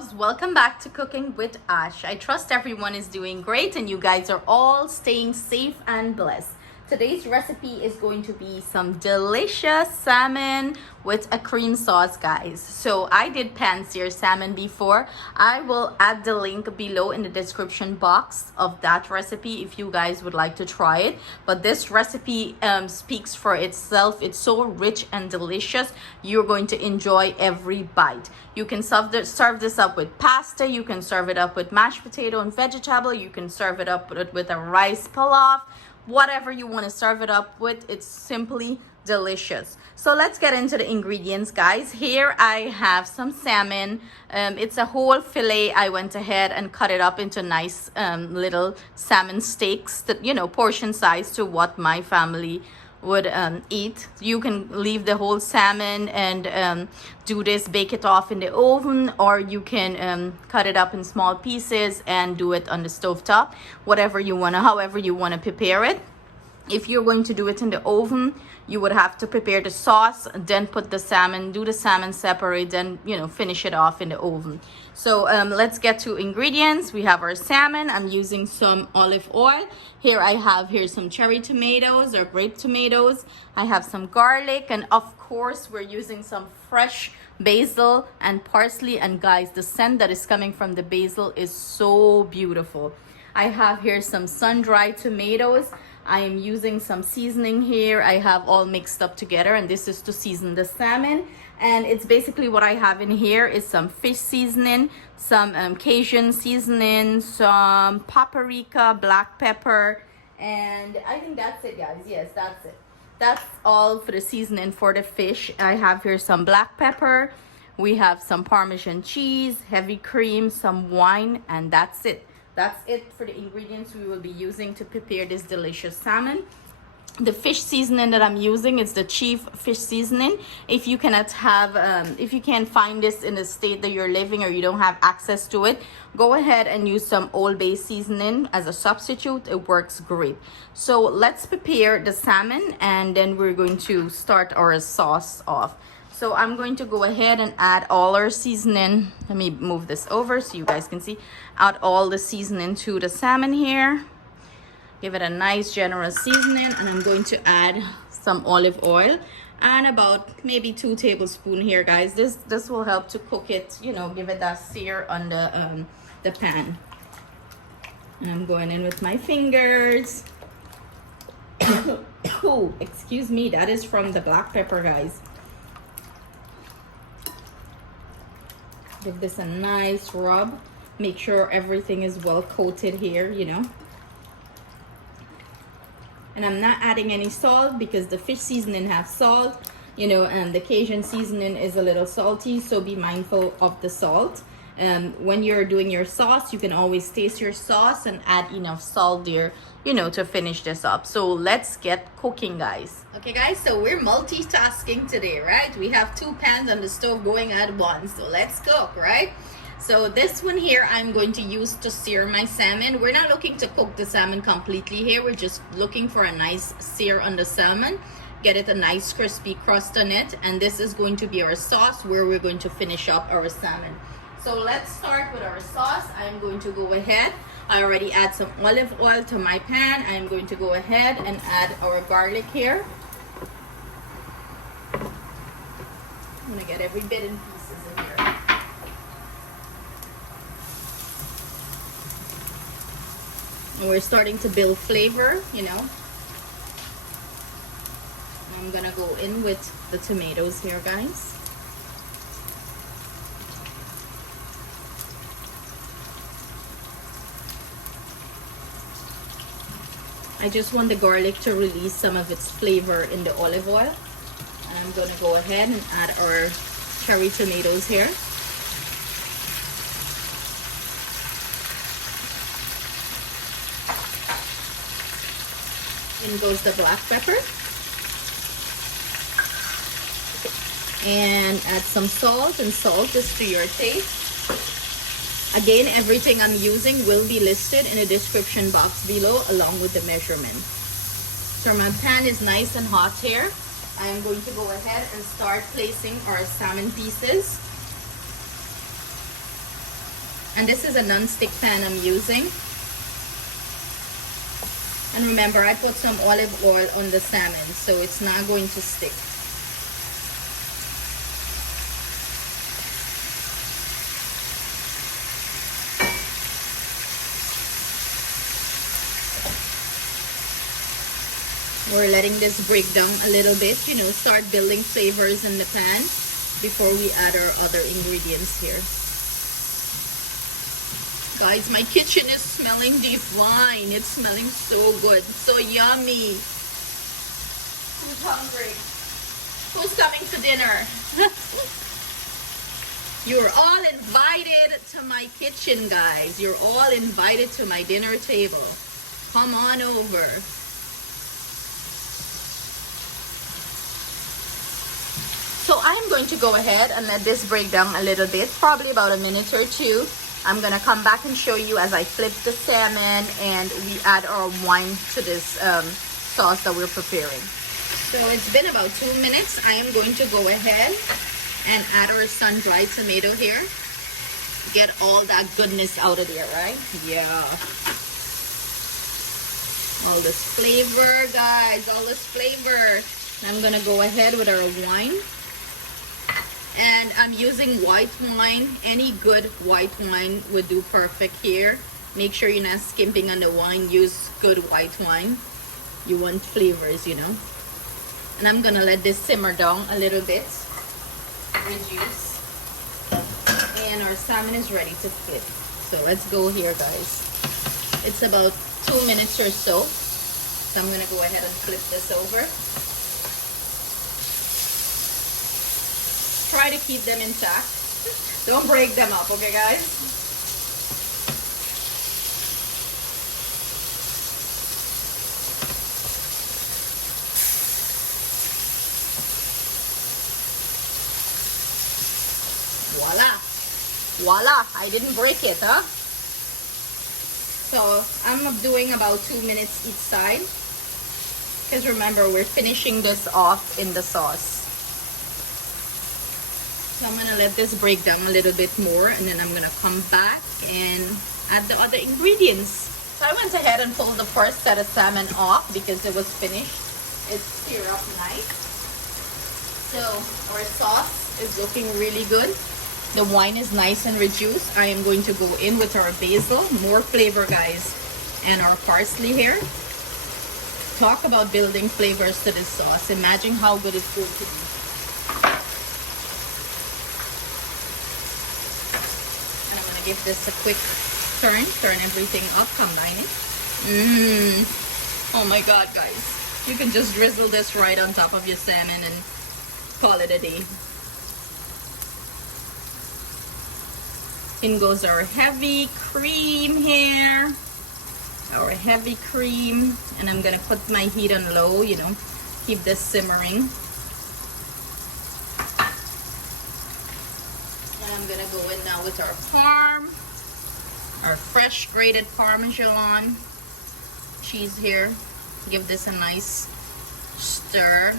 loves, welcome back to Cooking with Ash. I trust everyone is doing great and you guys are all staying safe and blessed. Today's recipe is going to be some delicious salmon with a cream sauce, guys. So I did pan-sear salmon before. I will add the link below in the description box of that recipe if you guys would like to try it. But this recipe speaks for itself. It's so rich and delicious. You're going to enjoy every bite. You can serve this up with pasta. You can serve it up with mashed potato and vegetable. You can serve it up with a rice pilaf. Whatever you want to serve it up with, it's simply delicious. So let's get into the ingredients, guys. Here I have some salmon. It's a whole fillet. I went ahead and cut it up into nice little salmon steaks that, you know, portion size to what my family would eat. You can leave the whole salmon and do this, bake it off in the oven, or you can cut it up in small pieces and do it on the stove top, whatever you want to, however you want to prepare it. If you're going to do it in the oven, you would have to prepare the sauce, then put the salmon, do the salmon separate, then, you know, finish it off in the oven. So let's get to ingredients. We have our salmon. I'm using some olive oil. Here I have some cherry tomatoes or grape tomatoes. I have some garlic, and of course we're using some fresh basil and parsley. And guys, the scent that is coming from the basil is so beautiful. I have here some sun-dried tomatoes. I am using some seasoning here. I have all mixed up together, and this is to season the salmon. And it's basically what I have in here is some fish seasoning, some Cajun seasoning, some paprika, black pepper, and I think that's it, guys. Yes, that's it. That's all for the seasoning for the fish. I have here some black pepper. We have some Parmesan cheese, heavy cream, some wine, and that's it. That's it for the ingredients we will be using to prepare this delicious salmon. The fish seasoning that I'm using is the Chief fish seasoning. If you cannot have, if you can't find this in the state that you're living or you don't have access to it, go ahead and use some Old Bay seasoning as a substitute. It works great. So let's prepare the salmon, and then we're going to start our sauce off. So I'm going to go ahead and add all our seasoning. Let me move this over so you guys can see. Add all the seasoning to the salmon here. Give it a nice generous seasoning, and I'm going to add some olive oil and about maybe 2 tablespoons here, guys. This will help to cook it, you know, give it that sear on the pan. And I'm going in with my fingers. Oh, excuse me, that is from the black pepper, guys. Give this a nice rub. Make sure everything is well coated here, you know. And I'm not adding any salt because the fish seasoning has salt, you know, and the Cajun seasoning is a little salty, so be mindful of the salt. When you're doing your sauce, you can always taste your sauce and add enough salt there, you know, to finish this up. So let's get cooking, guys. Okay, guys, so we're multitasking today, right? We have 2 pans on the stove going at once, so let's cook, right? So this one here I'm going to use to sear my salmon. We're not looking to cook the salmon completely here. We're just looking for a nice sear on the salmon. Get it a nice crispy crust on it. And this is going to be our sauce where we're going to finish up our salmon. So let's start with our sauce. I'm going to go ahead. I already add some olive oil to my pan. I'm going to go ahead and add our garlic here. I'm going to get every bit in pieces in here. And we're starting to build flavor, you know. I'm gonna go in with the tomatoes here, guys. I just want the garlic to release some of its flavor in the olive oil. And I'm gonna go ahead and add our cherry tomatoes here. In goes the black pepper. And add some salt, and salt is to your taste. Again, everything I'm using will be listed in the description box below along with the measurement. So my pan is nice and hot here. I am going to go ahead and start placing our salmon pieces. And this is a non-stick pan I'm using. And remember, I put some olive oil on the salmon, so it's not going to stick. We're letting this break down a little bit, you know, start building flavors in the pan before we add our other ingredients here. Guys, my kitchen is smelling divine. It's smelling so good, so yummy. Who's hungry? Who's coming to dinner? You're all invited to my kitchen, guys. You're all invited to my dinner table. Come on over. So I'm going to go ahead and let this break down a little bit, probably about a minute or two. I'm gonna come back and show you as I flip the salmon and we add our wine to this sauce that we're preparing. So it's been about 2 minutes. I am going to go ahead and add our sun-dried tomato here. Get all that goodness out of there, right? Yeah. All this flavor, guys, all this flavor. I'm gonna go ahead with our wine. And I'm using white wine. Any good white wine would do perfect here. Make sure you're not skimping on the wine. Use good white wine. You want flavors, you know. And I'm gonna let this simmer down a little bit. Reduce. And our salmon is ready to flip. So let's go here, guys. It's about 2 minutes or so. So I'm gonna go ahead and flip this over. Try to keep them intact. Don't break them up, okay, guys? Voila! Voila! I didn't break it, huh? So I'm doing about 2 minutes each side. Because remember, we're finishing this off in the sauce. So I'm gonna let this break down a little bit more, and then I'm gonna come back and add the other ingredients. So I went ahead and pulled the first set of salmon off because it was finished. It's seared up nice. So our sauce is looking really good. The wine is nice and reduced. I am going to go in with our basil, more flavor, guys, and our parsley here. Talk about building flavors to this sauce. Imagine how good it's going to be. Give this a quick turn everything up, combine it. Oh my god, guys, you can just drizzle this right on top of your salmon and call it a day. In goes our heavy cream here, our heavy cream, and I'm gonna put my heat on low, you know, keep this simmering. I'm gonna go in now with our parm, our fresh grated Parmesan cheese here. Give this a nice stir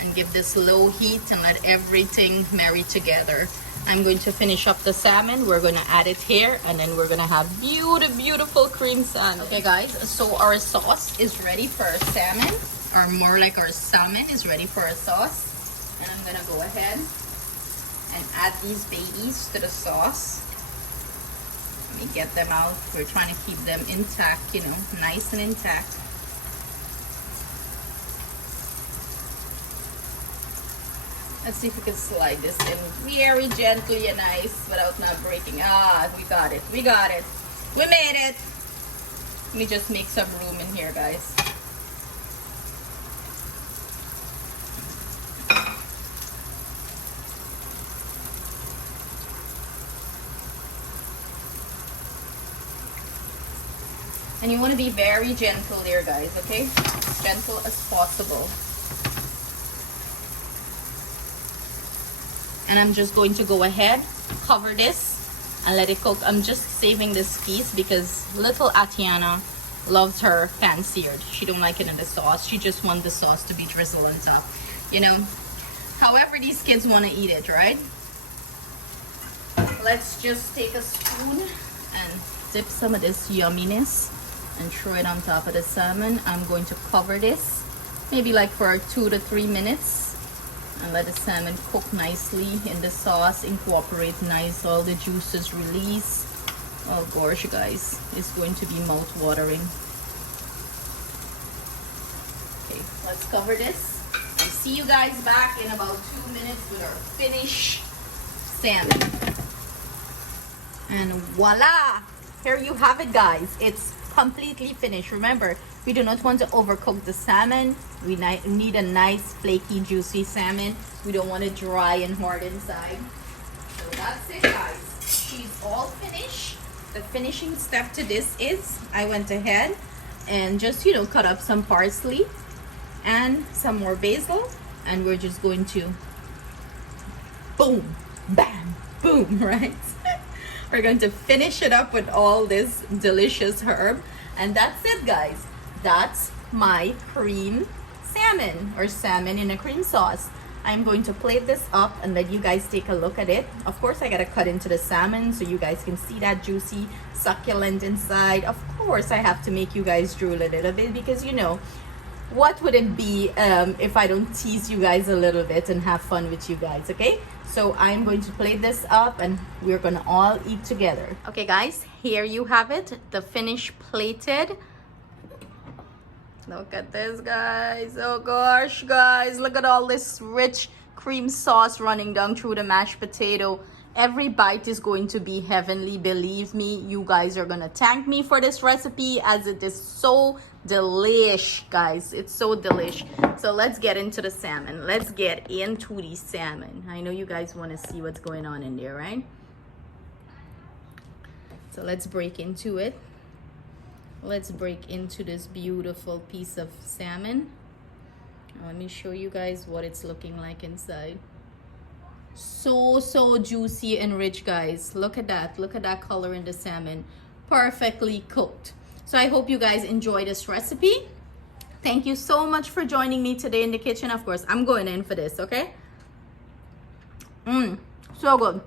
and give this low heat and let everything marry together. I'm going to finish up the salmon. We're gonna add it here, and then we're gonna have beautiful cream salmon. Okay, guys, so our sauce is ready for our salmon, or more like our salmon is ready for our sauce. And I'm gonna go ahead and add these babies to the sauce. Let me get them out. We're trying to keep them intact, you know, nice and intact. Let's see if we can slide this in very gently and nice without not breaking. Ah, we got it. We got it. We made it. Let me just make some room in here, guys. And you want to be very gentle there, guys, okay? As gentle as possible. And I'm just going to go ahead, cover this, and let it cook. I'm just saving this piece because little Atiana loves her pan-seared. She don't like it in the sauce. She just wants the sauce to be drizzled on top. You know, however these kids want to eat it, right? let's just take a spoon and dip some of this yumminess and throw it on top of the salmon. I'm going to cover this maybe like for 2 to 3 minutes and let the salmon cook nicely in the sauce, incorporate nice, all the juices release. Oh gosh, guys, it's going to be mouth-watering. Okay, let's cover this and see you guys back in about 2 minutes with our finished salmon. And voila, here you have it, guys. It's completely finished. Remember, we do not want to overcook the salmon. We need a nice flaky juicy salmon. We don't want it dry and hard inside. So that's it, guys. She's all finished. The finishing step to this is I went ahead and just, you know, cut up some parsley and some more basil, and we're just going to boom, bam, boom, right? We're going to finish it up with all this delicious herb. And that's it, guys. That's my cream salmon, or salmon in a cream sauce. I'm going to plate this up and let you guys take a look at it. Of course, I gotta cut into the salmon so you guys can see that juicy, succulent inside. Of course, I have to make you guys drool a little bit because, you know, what would it be if I don't tease you guys a little bit and have fun with you guys, okay? So I'm going to plate this up and we're gonna all eat together. Okay, guys, here you have it, the finished plated. Look at this, guys. Oh gosh, guys, look at all this rich cream sauce running down through the mashed potato. Every bite is going to be heavenly. Believe me, you guys are gonna thank me for this recipe as it is so delish, guys. It's so delish. So let's get into the salmon. Let's get into the salmon. I know you guys want to see what's going on in there, right? So let's break into it. Let's break into this beautiful piece of salmon. Let me show you guys what it's looking like inside. So juicy and rich, guys. Look at that. Look at that color in the salmon. Perfectly cooked. So I hope you guys enjoy this recipe. Thank you so much for joining me today in the kitchen. Of course, I'm going in for this, okay? So good.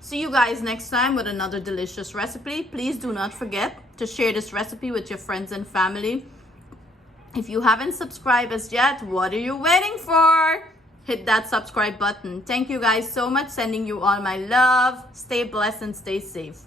See you guys next time with another delicious recipe. Please do not forget to share this recipe with your friends and family. If you haven't subscribed as yet, what are you waiting for? Hit that subscribe button. Thank you guys so much. Sending you all my love. Stay blessed and stay safe.